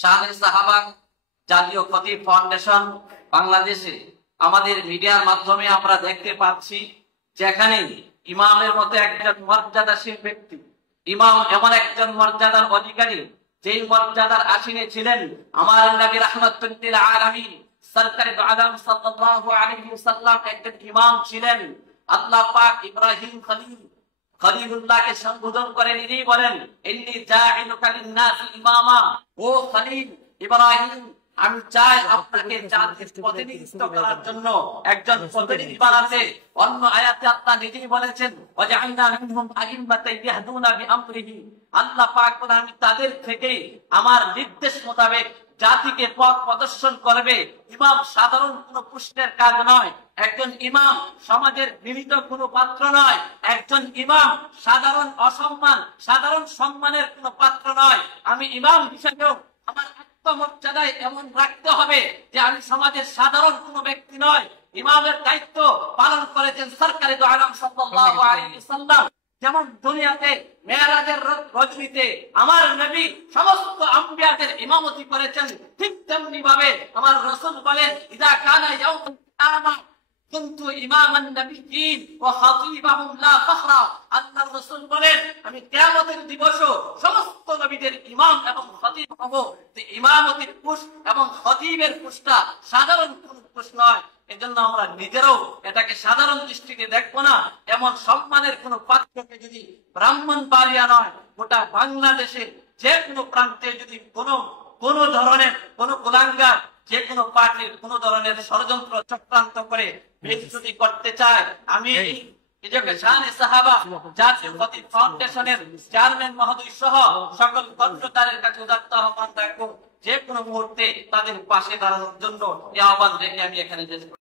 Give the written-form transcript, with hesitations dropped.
শাহে সাহাবা জাতীয় খতিব ফাউন্ডেশন বাংলাদেশে আমাদের মিডিয়ার মাধ্যমে আমরা দেখতে পাচ্ছি, যেখানে ইমামের মতো একজন মর্যাদাশীল ব্যক্তি, ইমাম এমন একজন মর্যাদার অধিকারী, যেই মর্যাদার আসীনে ছিলেন আমার নবী রাহমাতুল লিল আলামিন সরকারে দো আলম সাল্লাল্লাহু আলাইহি ওয়াসাল্লাম একজন ইমাম ছিলেন। আল্লাহ পাক ইব্রাহিম খলিলুল্লাহকে সম্বোধন করে নিজেই বলেন, ইন্নী জাইলুকা লিন-নাসি ইমামা। ও খলিল ইব্রাহিম, আমি চাই আপনাকে জাতির প্রতিনিধিত্ব করার জন্য একজন প্রতিনিধি বানাতে। অন্য আয়াতে আল্লাহ নিজেই বলেছেন, ওয়াজআলনা মিনহুম আইম্মাতান ইয়াহদুনা বিআমরিহি। আল্লাহ পাক বলেন, আমি তাদের থেকে আমার নির্দেশ মোতাবেক জাতিকে পথ প্রদর্শন করবে। ইমাম সাধারণ কোনো প্রশ্নের কাজ নয়, একজন ইমাম সমাজের বিনীত কোনো পাত্র নয়, একজন ইমাম সাধারণ অসম্মান সাধারণ সম্মানের কোনো পাত্র নয়। আমি ইমাম হিসেবেও আমার আত্মমর্যাদায় এমন রাখতে হবে যে আমি সমাজের সাধারণ কোনো ব্যক্তি নয়। ইমামের দায়িত্ব পালন করেছেন সরকারে দো আলম সাল্লাল্লাহু আলাইহি ওয়াসাল্লাম। যেমন দুনিয়াতে মেরাজের রজনীতে আমার নবী সমস্ত আম্বিয়াদের ইমামতি করেছেন, ঠিক তেমনি ভাবে আমার রাসূল বলেন, ইযা কানা ইয়াউমুল কিয়ামা কুনতু ইমামান নাবিয়্যিন ওয়া খাতিবাহুম লা ফখরা। আল্লাহর রাসূল বলেন, আমি কিয়ামতের দিবসও সমস্ত নবীদের ইমাম এবং খতিব হব। যে ইমামতির পোস্ট এবং খতিবের পোস্টটা সাধারণ কোনো পোস্ট নয়। এজন্য আমরা নিজেরাও এটাকে সাধারণ দৃষ্টিতে দেখবো না। এমন সম্মানের কোন পাত্রকে যদি ব্রাহ্মণবাড়িয়া নয়, গোটা বাংলাদেশে যে কোনো প্রান্তে যদি কোন ধরনের কোন কুলাঙ্গার যে কোনো পার্টির কোন ধরনের ষড়যন্ত্র চক্রান্ত করে বেইজ্জতি করতে চায়, আমি শাহে সাহাবা জাতীয় খতিব ফাউন্ডেশনের চেয়ারম্যান মহোদয় সহ সকল কর্মচারীর কাছে উদাত্ত আহ্বান রাখবো, যে কোনো মুহূর্তে তাদের পাশে দাঁড়ানোর জন্য এই আহ্বান রেখে আমি এখানে